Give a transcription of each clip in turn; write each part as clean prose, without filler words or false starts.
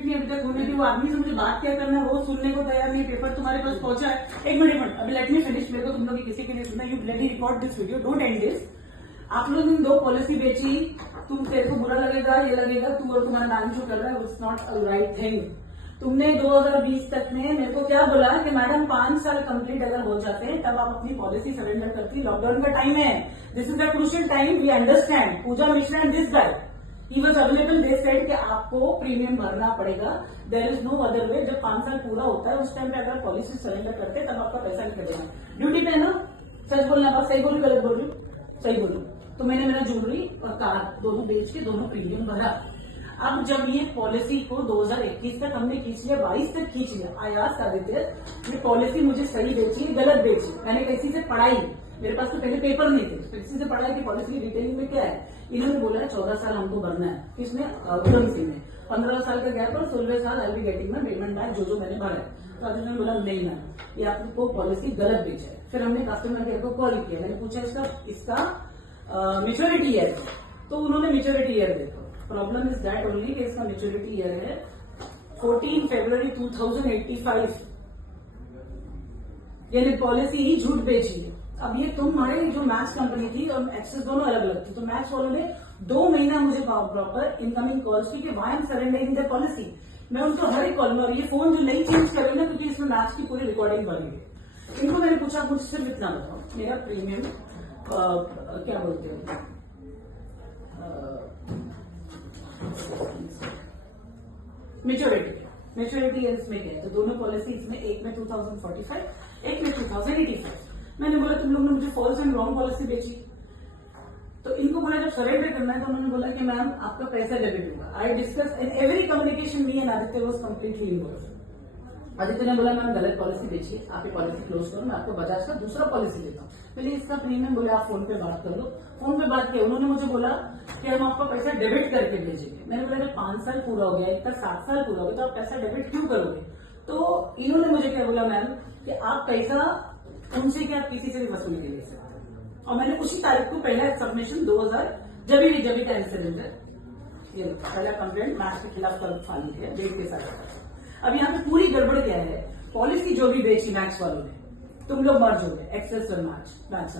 Complete नहीं अभी तक होने दी, वो आदमी से मुझे बात क्या करना है वो सुनने को तैयार नहीं, पेपर तुम्हारे पास पहुंचा है। एक मिनट अभी लेट मी फिनिश, मेरे को तुम लोग की किसी के लिए सुनना, you bloody record this video, don't and this. आप लोगों ने 2 पॉलिसी बेची, तुम तेरे को बुरा लगेगा, ये लगेगा, तू और तुम्हारा नाम जो कर रहा है it's not a right thing. तुमने 2020 तक में मेरे को क्या बोला कि मैडम 5 साल कंप्लीट अगर हो जाते हैं तब आप अपनी पॉलिसी सरेंडर करती, लॉकडाउन का टाइम है, this is the crucial time, we understand. Pooja Mishra and this guy he was available, they said कि आपको प्रीमियम भरना पड़ेगा, there is no other way. जब 5 साल पूरा होता है उस टाइम पे अगर पॉलिसी सरेंडर करते तब आपका पैसा निकलेगा। ड्यूटी पे है ना, सच बोलना, बात सही बोल रही गलत बोल रही हूँ? सही बोलू। तो मैंने मेरा ज्वेलरी और कार दोनों बेच के दोनों प्रीमियम भरा। अब जब ये पॉलिसी को 2021 तक हमने खींच लिया, 22 तक खींच लिया, आयास आदित्य ये पॉलिसी मुझे सही बेची गलत बेची, मैंने किसी से पढ़ाई, मेरे पास तो पहले पेपर नहीं थे, किसी से पढ़ाई कि पॉलिसी की डिटेलिंग में क्या है। इन्होंने बोला 14 साल हमको भरना है, किसने, उधम सिंह ने, 15 साल का गैप और 16वें साल आई बी गेटिंग में पेमेंट बैक जो मैंने भरा है। तो आदित्य ने बोला नहीं मैम, ये आपको पॉलिसी गलत बेचा है। फिर हमने कस्टमर केयर को कॉल किया, मैंने पूछा इसका मेच्योरिटी ईयर, तो उन्होंने मेच्योरिटी ईयर देखो, प्रॉब्लम इज दैट ओनली कि इसका मेच्योरिटी ईयर है 14 फरवरी 2085, यानी पॉलिसी ही झूठ बेची है। अब ये तुम्हारे जो मैक्स कंपनी थी और एक्सेस दोनों अलग अलग थी, तो मैक्स वालों ने 2 महीना मुझे प्रॉपर इनकमिंग कॉल्स की कि why I am surrendering the policy. मैं उनको हर एक कॉल में, और ये फोन जो नई चेंज कर रही ना क्योंकि इसमें मैक्स की पूरी रिकॉर्डिंग बनी है, इनको मैंने पूछा मुझे सिर्फ इतना बताओ, मेरा प्रीमियम क्या बोलते हो, मेच्योरिटी ईयर इसमें क्या है, तो दोनों पॉलिसी इसमें, एक में 2045, एक में 2085। मैंने बोला तुम लोग ने मुझे फॉल्स एंड रॉन्ग पॉलिसी बेची, तो इनको बोला जब सरेंडर करना है तो उन्होंने बोला कि मैम आपका पैसा डेबिट होगा। I discuss in every communication me and Aditya was completely involve. Aditya ने बोला मैम गलत पॉलिसी बेची है, आप ये पॉलिसी क्लोज करो, मैं आपको बजाज का दूसरा पॉलिसी देता हूँ, पहले इसका प्रीमियम, बोले आप फोन पे बात कर लो। फोन पे बात किया, उन्होंने मुझे बोला कि हम आपका पैसा डेबिट करके भेजेंगे। मैंने बोला जब 5 साल पूरा हो गया, एक का 7 साल पूरा हो गया, तो आप पैसा डेबिट क्यों करोगे? तो इन्होंने मुझे क्या बोला मैम कि आप पैसा उनसे क्या किसी से भी वसूल के ले सकते हैं। और मैंने उसी तारीख को पहला सबमिशन 2000 जब का इंसिडेंट, ये पहला कंप्लेंट मैक्स के खिलाफ फाइल किया डेट के साथ। अब यहाँ पे पूरी गड़बड़ क्या है, पॉलिसी जो भी बेची मैक्स वालों ने, तुम लोग मर्ज हो गए, एक्सेस और मैक्स।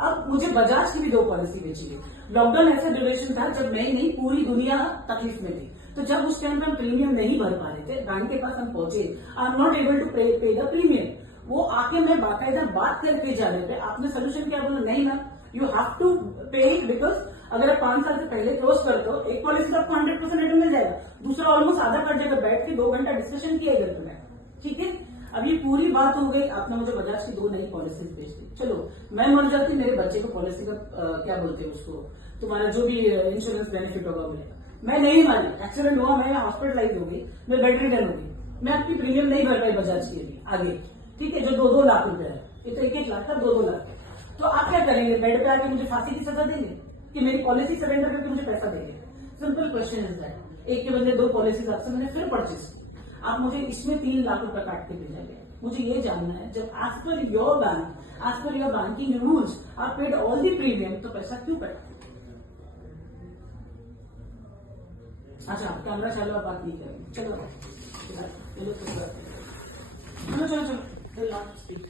अब मुझे बजाज की भी 2 पॉलिसी बेची गई। लॉकडाउन ऐसा ड्यूरेशन था जब मैं नहीं पूरी दुनिया तकलीफ में थी, तो जब उस टाइम पे हम प्रीमियम नहीं भर पा रहे थे, बैंक के पास हम पहुंचे, I am not able to pay the premium. वो आके मैं बाकायदा बात करके जा रहे थे, आपने सोल्यूशन क्या बोला, नहीं मैम यू हैव टू पे बिकॉज अगर आप 5 साल से पहले क्लोज करते हो, एक पॉलिसी तो आपको 100% रिटर्न मिल जाएगा, दूसरा ऑलमोस्ट आधा कट जाएगा। बैठ के 2 घंटा डिस्कशन किया इधर पे, ठीक है। अब ये पूरी बात हो गई, आपने मुझे बजाज की 2 नई पॉलिसीज बेच दी। चलो मैं मर जाती, मेरे बच्चे को पॉलिसी का क्या बोलते हैं उसको, तुम्हारा जो भी इंश्योरेंस बेनिफिट होगा मिलेगा। मैं नहीं मानी, एक्सीडेंट हुआ, मैं हॉस्पिटलाइज हो गई, मैं बेड रिडन हो गई, मैं आपकी प्रीमियम नहीं भर पाई बजाज की अभी आगे, ठीक है, जो 2-2 लाख रुपए है, ये तो 1-1 लाख का 2-2 लाख है। तो आप क्या करेंगे, बेड पे आके मुझे फांसी की सजा देंगे कि मेरी पॉलिसी सरेंडर करके मुझे पैसा देंगे? Simple question is that. एक के बदले 2 पॉलिसीज आपसे मैंने फिर परचेज की, आप मुझे इसमें 3 लाख रुपए काट के भेजा गया। मुझे ये जानना है, जब as per your bank, as per your banking rules आप पेड ऑल दी प्रीमियम, तो पैसा क्यों कटा? अच्छा कैमरा चालू, आप बात नहीं करेंगे, चलो चलो चलो चलो चलो,